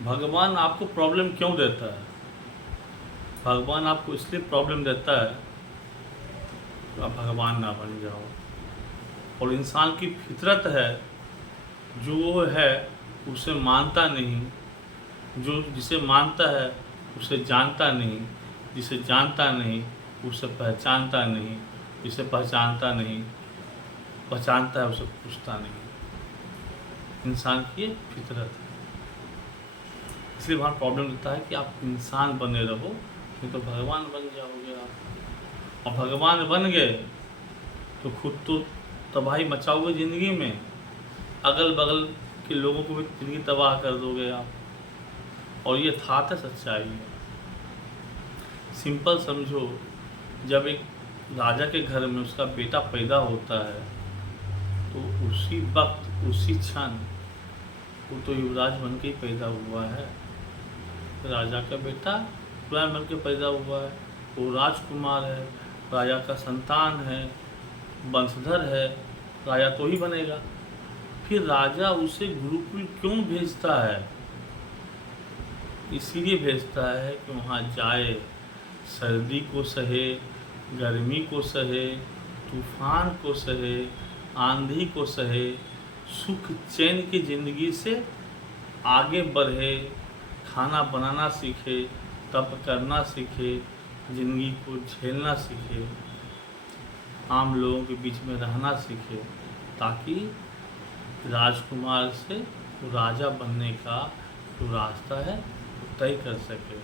भगवान आपको प्रॉब्लम क्यों देता है? भगवान आपको इसलिए प्रॉब्लम देता है कि आप भगवान ना बन जाओ। और इंसान की फितरत है, जो वो है उसे मानता नहीं, जो जिसे मानता है उसे जानता नहीं, जिसे जानता नहीं उसे पहचानता नहीं, जिसे पहचानता नहीं पहचानता है उसे पूछता नहीं। इंसान की ये फितरत है। इसलिए वहाँ प्रॉब्लम रहता है कि आप इंसान बने रहो, नहीं तो भगवान बन जाओगे आप। और भगवान बन गए तो खुद तो तबाही मचाओगे ज़िंदगी में, अगल बगल के लोगों को भी ज़िंदगी तबाह कर दोगे आप। और ये यथार्थ है, सच्चाई है। सिंपल समझो, जब एक राजा के घर में उसका बेटा पैदा होता है तो उसी वक्त उसी क्षण वो तो युवराज बन के ही पैदा हुआ है। राजा का बेटा युवराज बन के पैदा हुआ है, वो राजकुमार है, राजा का संतान है, वंशधर है, राजा तो ही बनेगा। फिर राजा उसे गुरुकुल क्यों भेजता है? इसीलिए भेजता है कि वहाँ जाए, सर्दी को सहे, गर्मी को सहे, तूफान को सहे, आंधी को सहे, सुख चैन की ज़िंदगी से आगे बढ़े, खाना बनाना सीखे, तप करना सीखे, ज़िंदगी को झेलना सीखे, आम लोगों के बीच में रहना सीखे, ताकि राजकुमार से वो राजा बनने का जो रास्ता है वो तय कर सके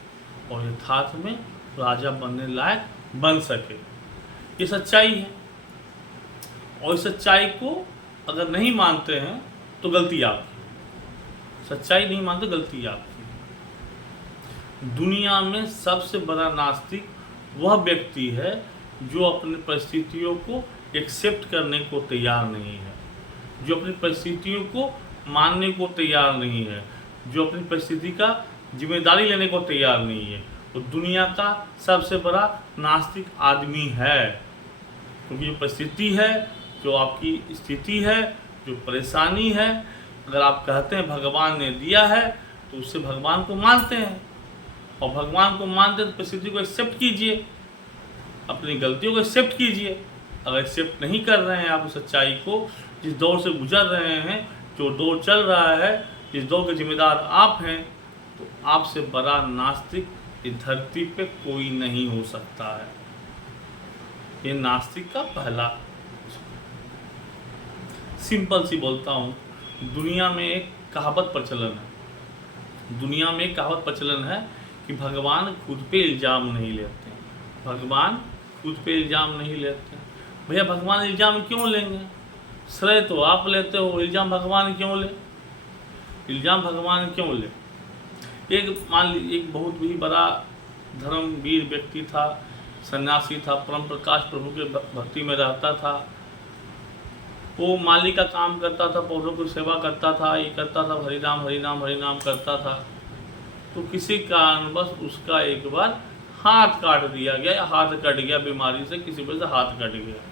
और यथार्थ में राजा बनने लायक बन सके। ये सच्चाई है। और इस सच्चाई को अगर नहीं मानते हैं तो गलती आपकी। सच्चाई नहीं मानते, गलती आपकी। दुनिया में सबसे बड़ा नास्तिक वह व्यक्ति है जो अपनी परिस्थितियों को एक्सेप्ट करने को तैयार नहीं है, जो अपनी परिस्थितियों को मानने को तैयार नहीं है, जो अपनी परिस्थिति का जिम्मेदारी लेने को तैयार नहीं है, वो दुनिया का सबसे बड़ा नास्तिक आदमी है। क्योंकि जो परिस्थिति है, जो आपकी स्थिति है, जो परेशानी है, अगर आप कहते हैं भगवान ने दिया है तो उससे भगवान को मानते हैं। और भगवान को मानते हैं तो परिस्थिति को एक्सेप्ट कीजिए, अपनी गलतियों को एक्सेप्ट कीजिए। अगर एक्सेप्ट नहीं कर रहे हैं आप उस सच्चाई को, जिस दौर से गुजर रहे हैं, जो दौर चल रहा है, जिस दौर के जिम्मेदार आप हैं, तो आपसे बड़ा नास्तिक इस धरती पे कोई नहीं हो सकता है। ये नास्तिक का पहला। सिंपल सी बोलता हूँ, दुनिया में एक कहावत प्रचलन है। दुनिया में एक कहावत प्रचलन है कि भगवान खुद पे इल्ज़ाम नहीं लेते। भगवान खुद पे इल्ज़ाम नहीं लेते। भैया भगवान इल्ज़ाम क्यों लेंगे? श्रेय तो आप लेते हो, इल्ज़ाम भगवान क्यों ले? इल्ज़ाम भगवान क्यों ले? एक मान लीजिए, एक बहुत ही बड़ा धर्मवीर व्यक्ति था, सन्यासी था, परम प्रकाश प्रभु के भक्ति में रहता था। वो माली का काम करता था, पौधों की सेवा करता था, ये करता था, हरि नाम हरि नाम हरि नाम करता था। तो किसी कारणवश उसका एक बार हाथ काट दिया गया, या हाथ कट गया बीमारी से, किसी वजह से हाथ कट गया।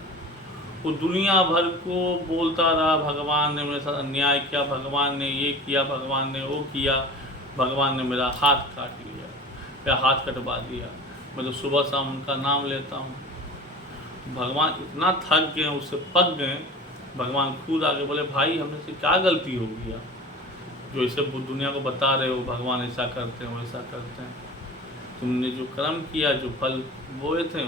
वो दुनिया भर को बोलता रहा भगवान ने मेरे साथ अन्याय किया, भगवान ने ये किया, भगवान ने वो किया, भगवान ने मेरा हाथ काट लिया या हाथ कटवा दिया। मैं तो सुबह शाम उनका नाम लेता हूँ। भगवान इतना थक गए, उससे पक गए, भगवान खुद आगे बोले, भाई हमने से क्या गलती हो गया जो इसे दुनिया को बता रहे हो भगवान ऐसा करते हैं वैसा करते हैं? तुमने जो कर्म किया, जो फल बोए थे,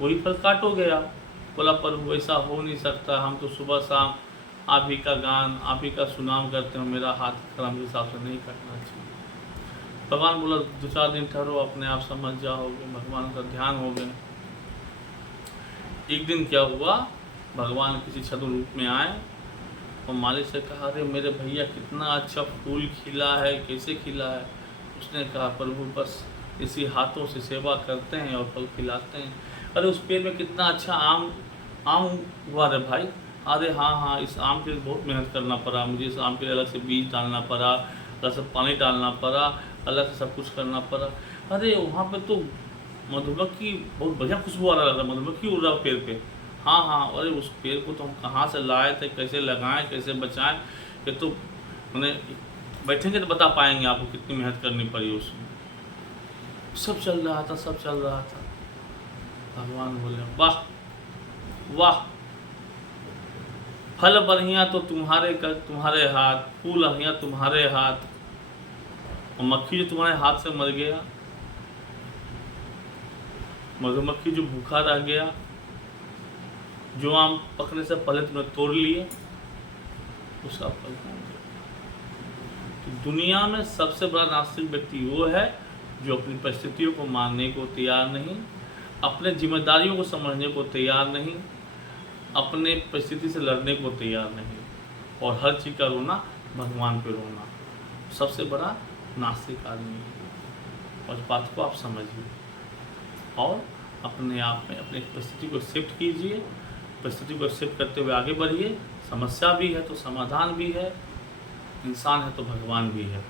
वही फल काटोगे आप। बोला प्रभु ऐसा हो नहीं सकता, हम तो सुबह शाम आप ही का गान, आप ही का सुनाम करते हो, मेरा हाथ कर्म के हिसाब से नहीं कटना चाहिए। भगवान बोला 2-4 दिन ठहरो, अपने आप समझ जाओगे, भगवान का ध्यान हो गया। एक दिन क्या हुआ, भगवान किसी छद्म रूप में आए और माली से कहा, अरे मेरे भैया कितना अच्छा फूल खिला है, कैसे खिला है? उसने कहा, प्रभु बस इसी हाथों से सेवा करते हैं और फल खिलाते हैं। अरे उस पेड़ में कितना अच्छा आम हुआ रे भाई। अरे हाँ, इस आम के लिए बहुत मेहनत करना पड़ा मुझे, इस आम के लिए अलग से बीज डालना पड़ा, अलग से पानी डालना पड़ा, अलग से सब कुछ करना पड़ा। अरे वहाँ पे तो मधुमक्खी बहुत बढ़िया खुशबू आ रहा था, मधुमक्खी उड़ रहा पेड़ पे। हाँ, अरे उस पेड़ को तो हम कहाँ से लाए थे, कैसे लगाएं, कैसे बचाएं? ये तो मैंने बैठेंगे तो बता पाएंगे आपको कितनी मेहनत करनी पड़ी उसमें। सब चल रहा था, सब चल रहा था। भगवान बोले वाह वाह, फल बढ़िया तो तुम्हारे हाथ, फूल बढ़िया तुम्हारे हाथ, और मक्खी जो तुम्हारे हाथ से मर गया, मधुमक्खी जो भूखा रह गया, जो आम पकने से पहले तुमने तोड़ लिए, उसका फल कौन देगा? तो दुनिया में सबसे बड़ा नास्तिक व्यक्ति वो है जो अपनी परिस्थितियों को मानने को तैयार नहीं, अपने जिम्मेदारियों को समझने को तैयार नहीं, अपने परिस्थिति से लड़ने को तैयार नहीं, और हर चीज़ का रोना भगवान पे रोना, सबसे बड़ा नास्तिक आदमी है। और इस बात को आप समझिए और अपने आप में अपनी परिस्थिति को एक्सेप्ट कीजिए, परिस्थिति को एक्सेप्ट करते हुए आगे बढ़िए। समस्या भी है तो समाधान भी है, इंसान है तो भगवान भी है।